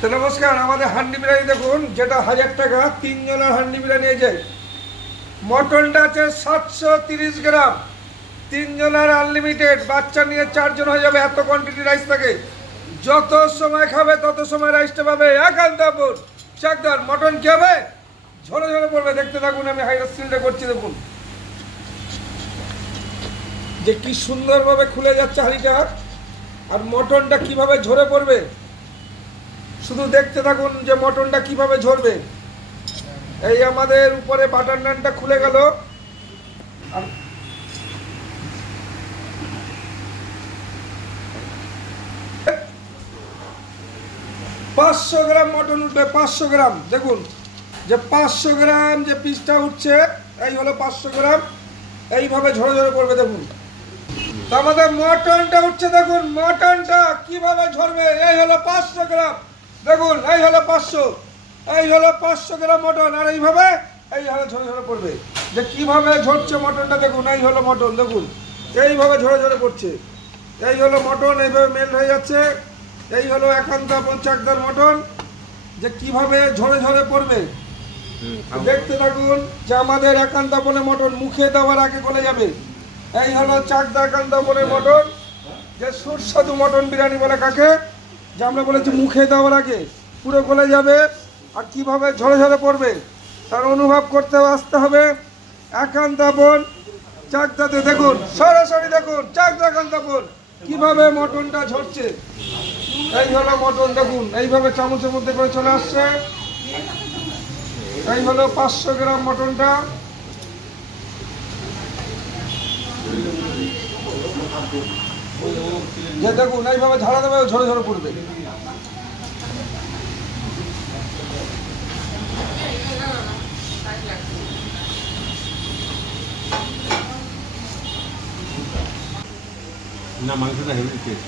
তো নমস্কার, আমাদের হান্ডি বিরিয়ানি দেখুন, যেটা 1000 টাকা 3 জনের হান্ডি বিরিয়ানি নিয়ে যায়। মটনটা আছে 730 গ্রাম, 3 জনের আনলিমিটেড, বাচ্চা নিয়ে 4 জন হয়ে যাবে, এত কোয়ান্টিটি রাইস থাকে। যত সময় খাবে তত সময় রাইসটা পাবে। একান্তপুর চাকদার মটন কি হবে, ঝরে ঝরে পড়বে। দেখতে থাকুন, আমি হাই স্টিলটা করছি, দেখুন যে কি সুন্দরভাবে খুলে যাচ্ছে হাঁড়িটা, আর মটনটা কিভাবে ঝরে পড়বে। শুধু দেখতে থাকুন যে মটনটা কিভাবে ঝরবে। এই আমাদের উপরে বাটার নানটা খুলে গেল, আর 500 গ্রাম মটন উঠবে। 500 গ্রাম দেখুন, যে 500 গ্রাম যে পিসটা উঠছে, এই হলো 500 গ্রাম। এইভাবে ঝরে ঝরে পড়বে দেখুন। তো আমাদের মটনটা উঠছে, দেখুন মটনটা কিভাবে ঝরবে। এই হলো 500 গ্রাম, দেখুন এই হলো 500, এই হলো 500 গ্রাম মটন, আর এইভাবে এই হলো ঝরে ঝরে পড়বে। যে কিভাবে ঝরছে মটনটা দেখুন, এই হলো মটন, দেখুন এইভাবে ঝরে ঝরে পড়ছে। এই হলো মটন, এইভাবে মেল্ট হয়ে যাচ্ছে। এই হলো একান্তপুর চাকদার মটন, যে কিভাবে ঝরে ঝরে পড়বে। দেখতে থাকুন যে আমাদের একান্তপুরে মটন মুখে দেওয়ার আগে গলে যাবে। এই হলো চাকদা একান্তপুরের মটন, যে সুস্বাদু মটন বিরিয়ানি বলে কাকে, যে আমরা বলেছি মুখে দেওয়ার আগে পুরো গলে যাবে। আর কিভাবে ঝরে ঝরে পড়বে তার অনুভব করতে আসতে হবে একান্তপুর চাকদাতে। দেখুন সরাসরি দেখুন চাকদা একান্তপুর কিভাবে মটনটা ঝরছে। এই হলো মটন, দেখুন এইভাবে চামচের মধ্যে করে চলে আসছে। এই হলো 500 গ্রাম মটনটা। যে দেখুন এইভাবে ঝাড়া দেবে, ঝরে ঝরে পড়বে। না, মাংসটা হেভি টেস্ট।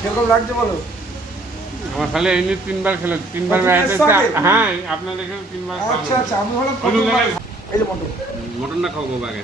কিরকম লাগছে বলো? আমার খালি এমনি 3বার খেলো, 3বার হ্যাঁ আপনার দেখে 3বার। আচ্ছা আচ্ছা, আমি হলো এই যে এই যে মটন, মটনটা খাবো আগে।